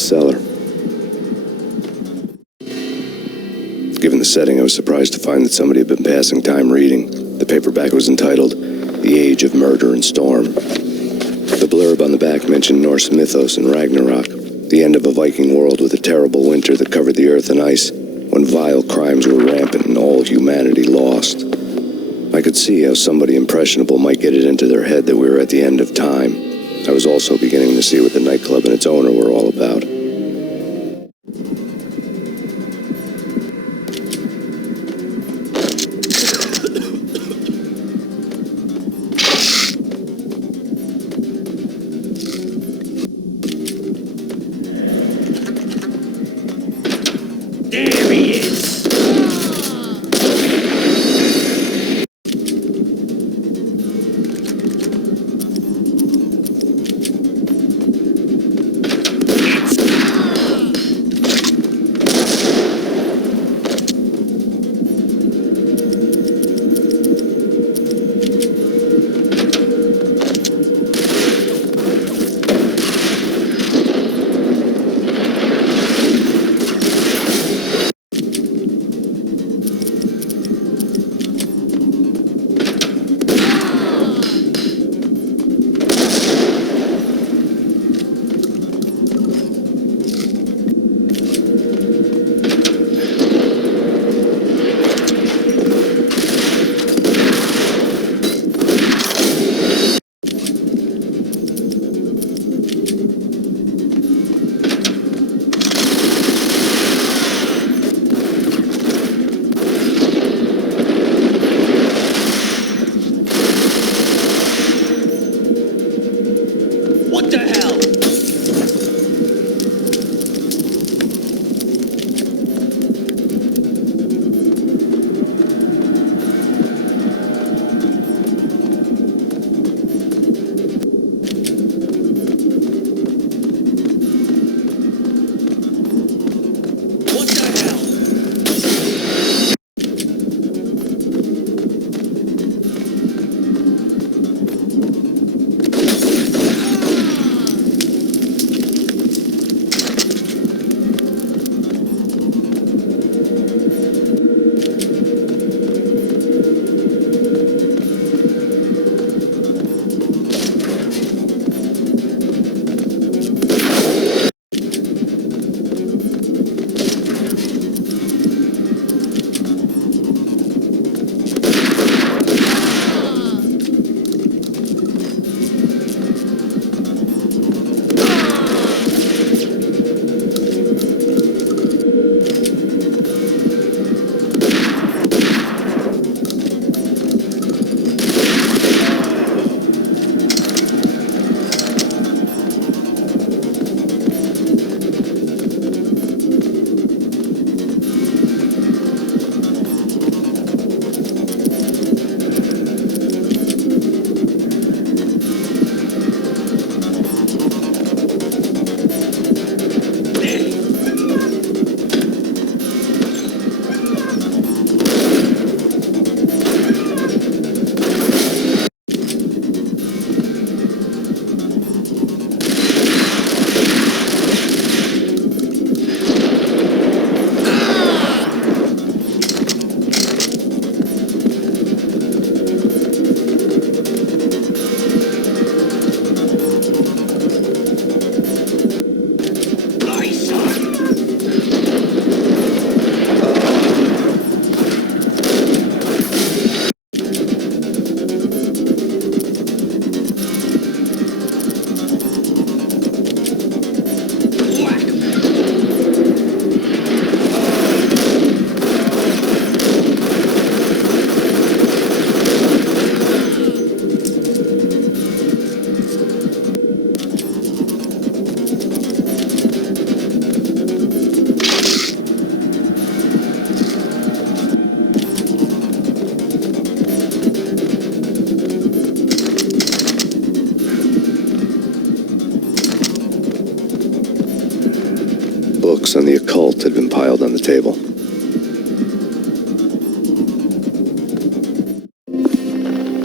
bestseller. Given the setting, I was surprised to find that somebody had been passing time reading. The paperback was entitled The Age of Murder and Storm. The blurb on the back mentioned Norse mythos and Ragnarok, the end of a Viking world with a terrible winter that covered the earth in ice, when vile crimes were rampant and all humanity lost. I could see how somebody impressionable might get it into their head that we were at the end of time. I was also beginning to see what the nightclub and its owner were all about. There he is! What the hell? Books on the occult had been piled on the table.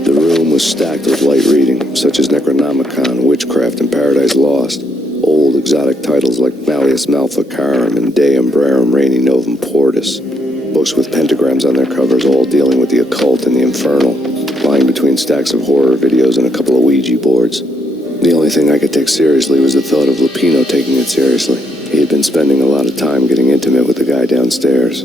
The room was stacked with light reading, such as Necronomicon, Witchcraft, and Paradise Lost, old exotic titles like Malleus Maleficarum and De Umbrarum Reini Novum Portus. Books with pentagrams on their covers, all dealing with the occult and the infernal, lying between stacks of horror videos and a couple of Ouija boards. The only thing I could take seriously was the thought of Lupino taking it seriously. He had been spending a lot of time getting intimate with the guy downstairs.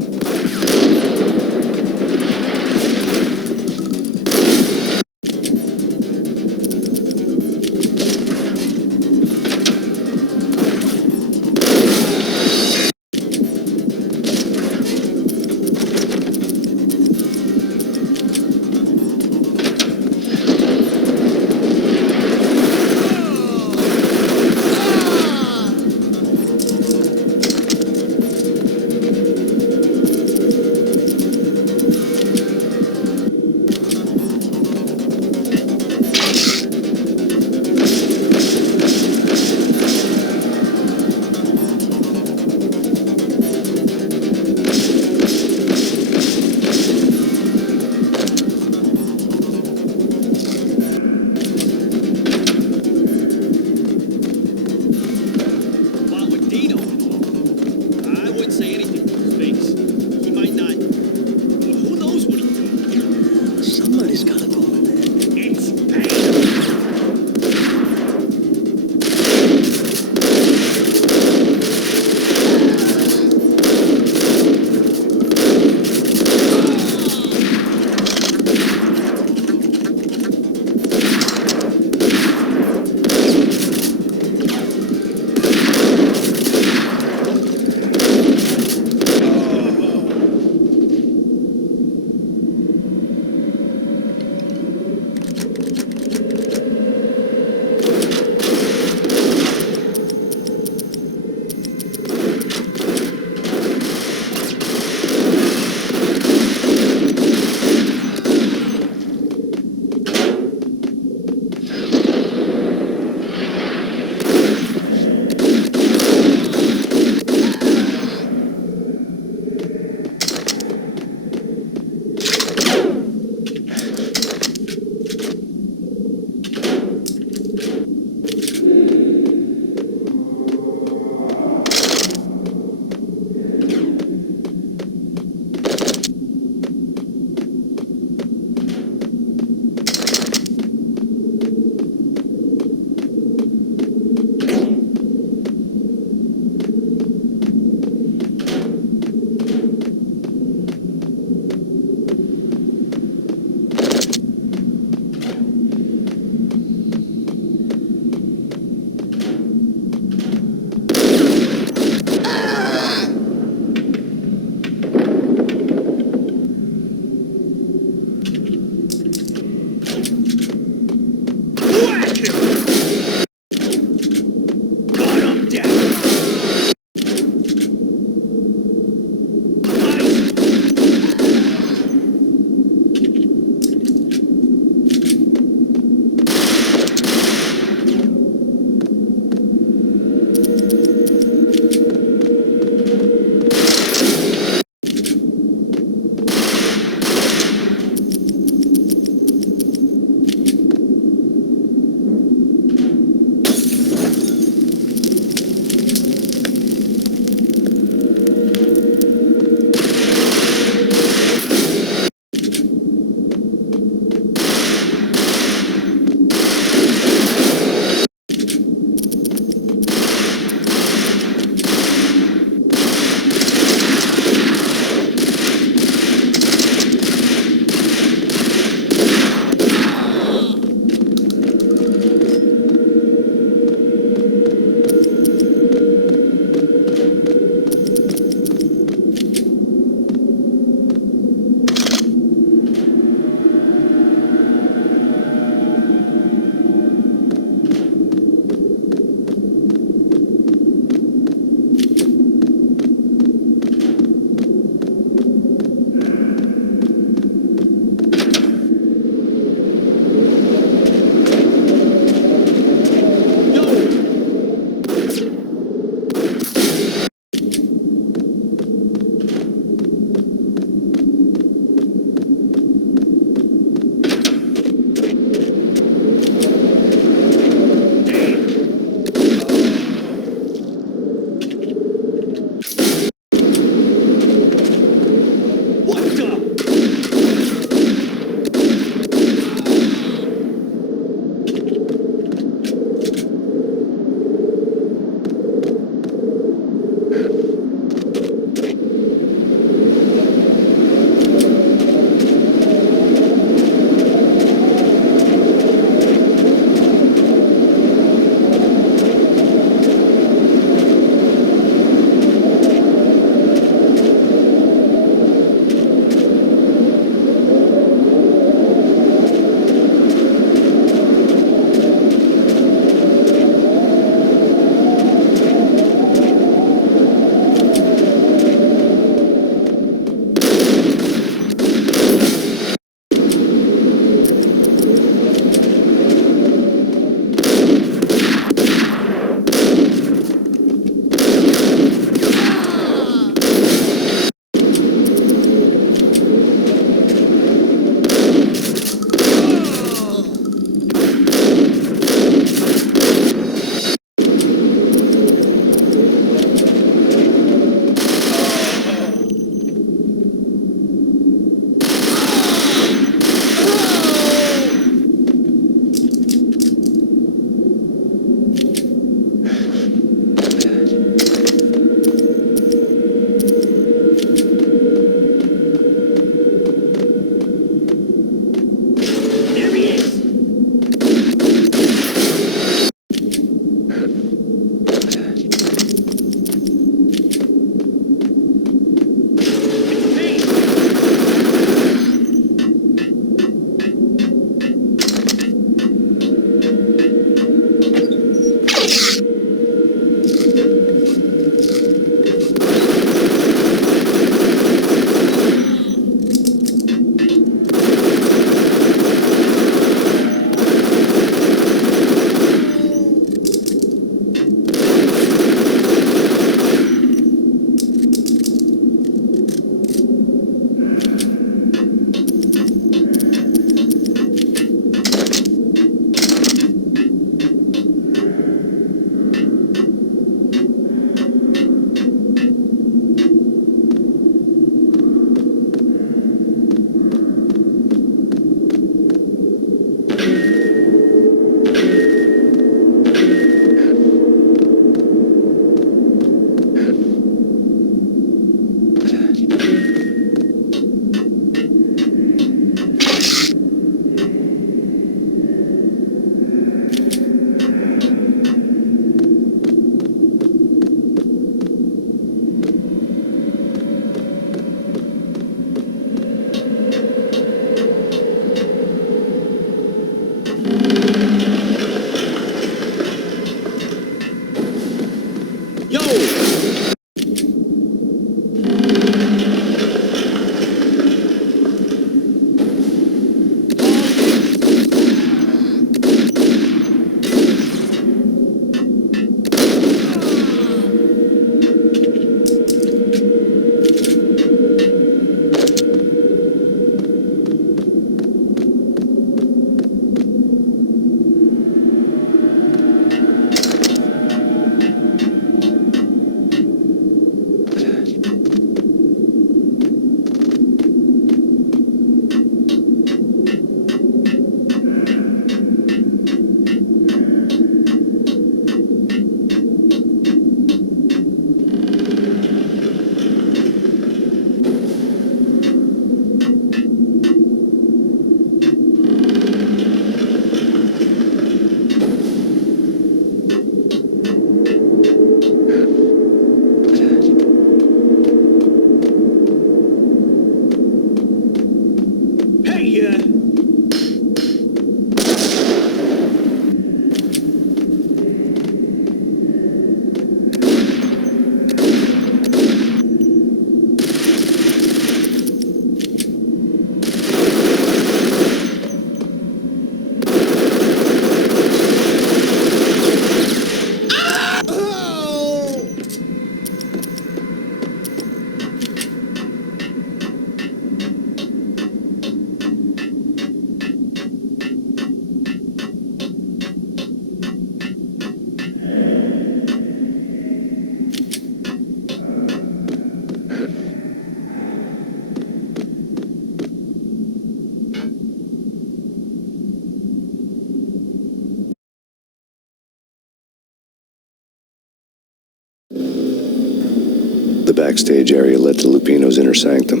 backstage area led to Lupino's inner sanctum.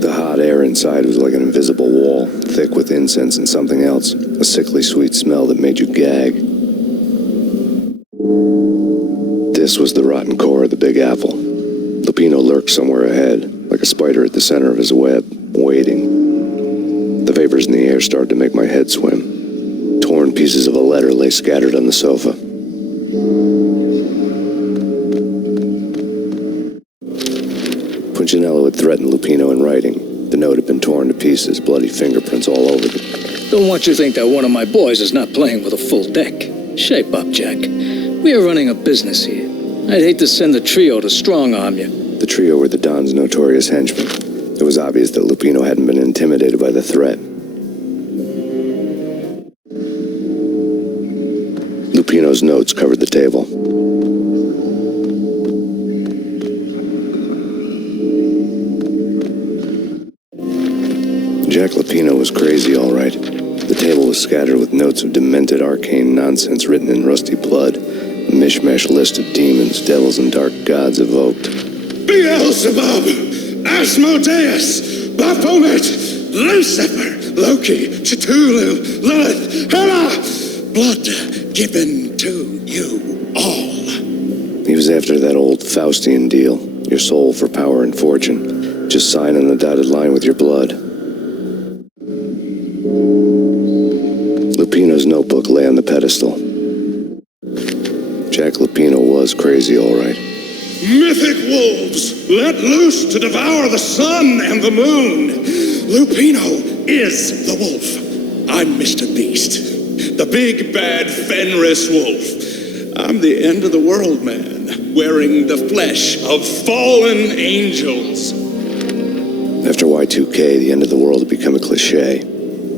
The hot air inside was like an invisible wall, thick with incense and something else, a sickly sweet smell that made you gag. This was the rotten core of the Big Apple. Lupino lurked somewhere ahead, like a spider at the center of his web, waiting. The vapors in the air started to make my head swim. Torn pieces of a letter lay scattered on the sofa. Punchinello had threatened Lupino in writing. The note had been torn to pieces, bloody fingerprints all over it. Don't want you to think that one of my boys is not playing with a full deck. Shape up, Jack. We are running a business here. I'd hate to send the trio to strong-arm you. The trio were the Don's notorious henchmen. It was obvious that Lupino hadn't been intimidated by the threat. Lupino's notes covered the table. Jack Lupino was crazy, all right. The table was scattered with notes of demented arcane nonsense written in rusty blood. A mishmash list of demons, devils, and dark gods evoked. Beelzebub, Asmodeus, Baphomet, Lucifer, Loki, Cthulhu, Lilith, Hela, blood given to you all. He was after that old Faustian deal, your soul for power and fortune. Just sign on the dotted line with your blood. Lupino's notebook lay on the pedestal. Jack Lupino was crazy, all right. Mythic wolves, let loose to devour the sun and the moon. Lupino is the wolf. I'm Mr. Beast, the big bad Fenris wolf. I'm the end of the world man, wearing the flesh of fallen angels. After Y2K, the end of the world had become a cliche.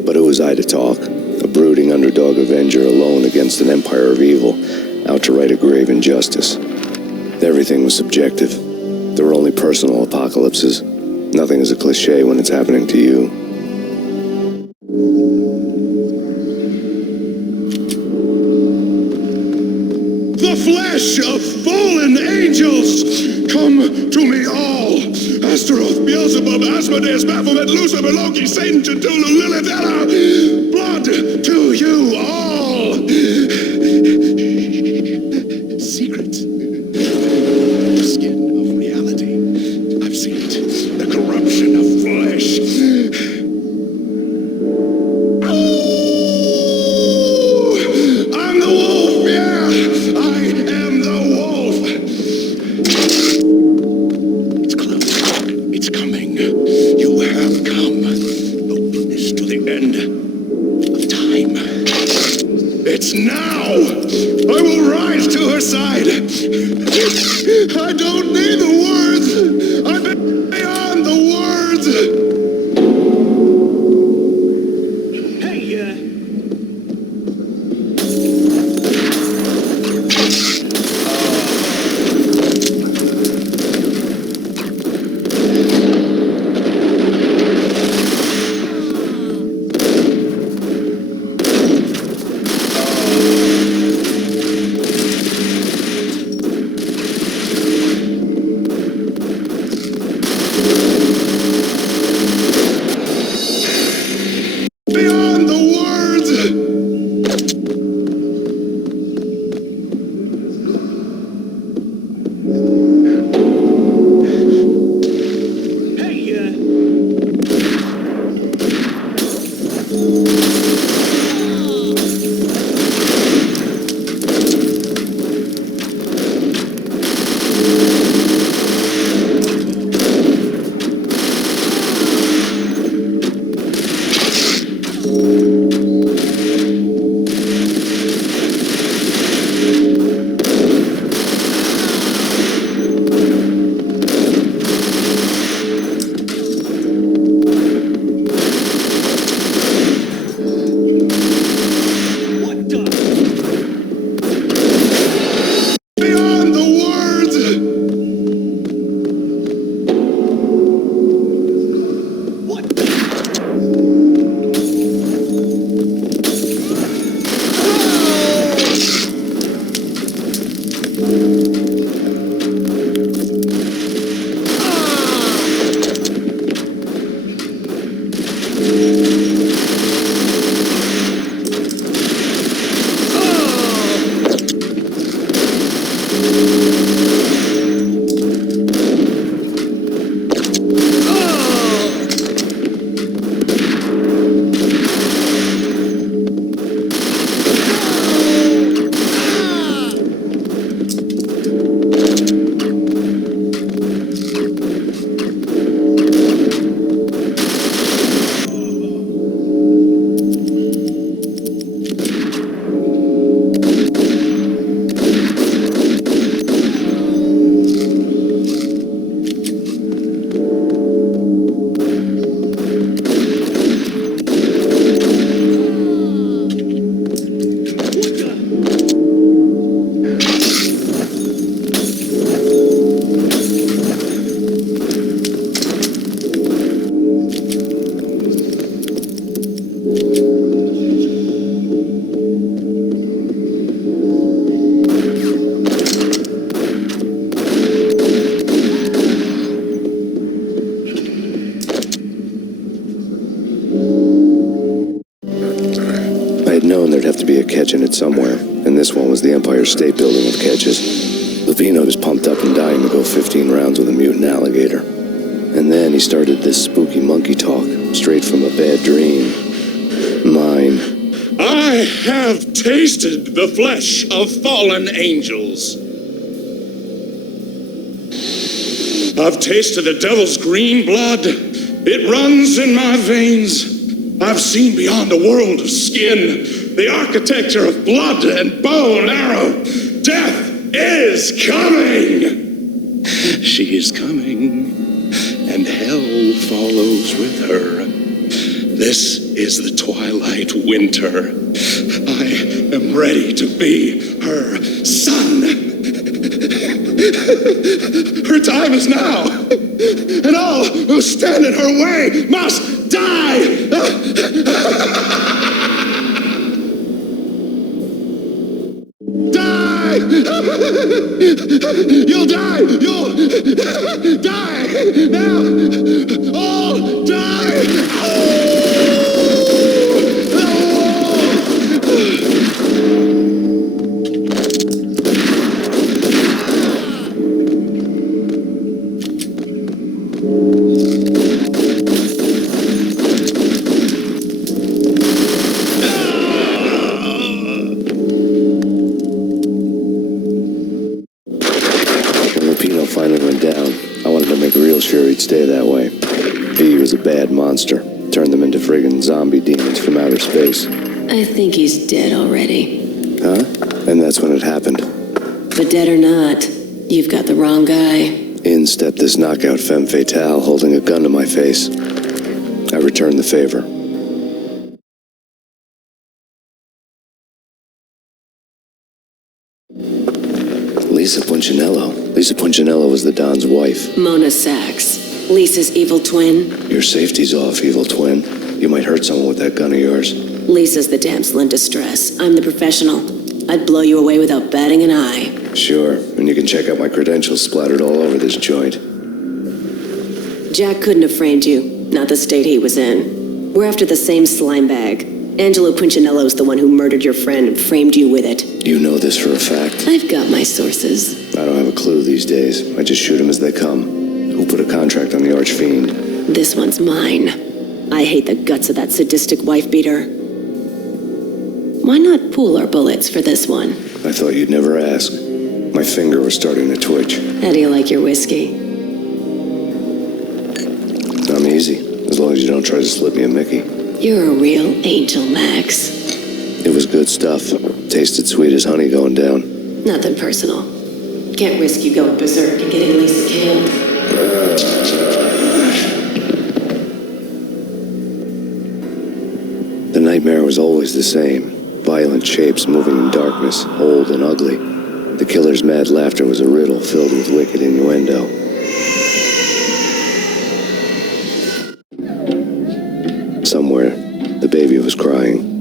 But who was I to talk? A brooding underdog avenger alone against an empire of evil, out to right a grave injustice. Everything was subjective. There were only personal apocalypses. Nothing is a cliche when it's happening to you. The flesh of fallen angels, come to me all. Astaroth, Beelzebub, Asmodeus, Baphomet, Lucifer, Loki, Satan, Cthulhu, Lilith, Hela, blood to you all. Secret. The skin of reality. I've seen it. The corruption of flesh. I'm the wolf, yeah. I am the wolf. It's close. It's coming. You have come. Openness to the end of time. It's now. I will rise to her side. I don't need the words. I'm beyond the words. Hey, had known there'd have to be a catch in it somewhere, and this one was the Empire State Building of catches. Lupino was pumped up and dying to go 15 rounds with a mutant alligator. And then he started this spooky monkey talk, straight from a bad dream. Mine. I have tasted the flesh of fallen angels. I've tasted the devil's green blood. It runs in my veins. I've seen beyond a world of skin, the architecture of blood and bow and arrow. Death is coming. She is coming, and hell follows with her. This is the twilight winter. I am ready to be her son. Her time is now, and all who stand in her way must die. Die! You'll die! You'll die! Now! All die! Finally went down. I wanted to make real sure he'd stay that way. He was a bad monster. Turned them into friggin' zombie demons from outer space. I think he's dead already. Huh? And that's when it happened. But dead or not, you've got the wrong guy. In stepped this knockout femme fatale holding a gun to my face. I returned the favor. Lisa Punchinello. Lisa Punchinello was the Don's wife. Mona Sachs, Lisa's evil twin. Your safety's off, evil twin. You might hurt someone with that gun of yours. Lisa's the damsel in distress. I'm the professional. I'd blow you away without batting an eye. Sure, and you can check out my credentials splattered all over this joint. Jack couldn't have framed you, not the state he was in. We're after the same slime bag. Angelo Punchinello's the one who murdered your friend and framed you with it. You know this for a fact. I've got my sources. I don't have a clue these days. I just shoot them as they come. Who put a contract on the Archfiend? This one's mine. I hate the guts of that sadistic wife-beater. Why not pool our bullets for this one? I thought you'd never ask. My finger was starting to twitch. How do you like your whiskey? I'm easy, as long as you don't try to slip me a Mickey. You're a real angel, Max. It was good stuff. Tasted sweet as honey going down. Nothing personal. Can't risk you going berserk and getting Lisa killed. The nightmare was always the same. Violent shapes moving in darkness, old and ugly. The killer's mad laughter was a riddle filled with wicked innuendo. Somewhere, the baby was crying.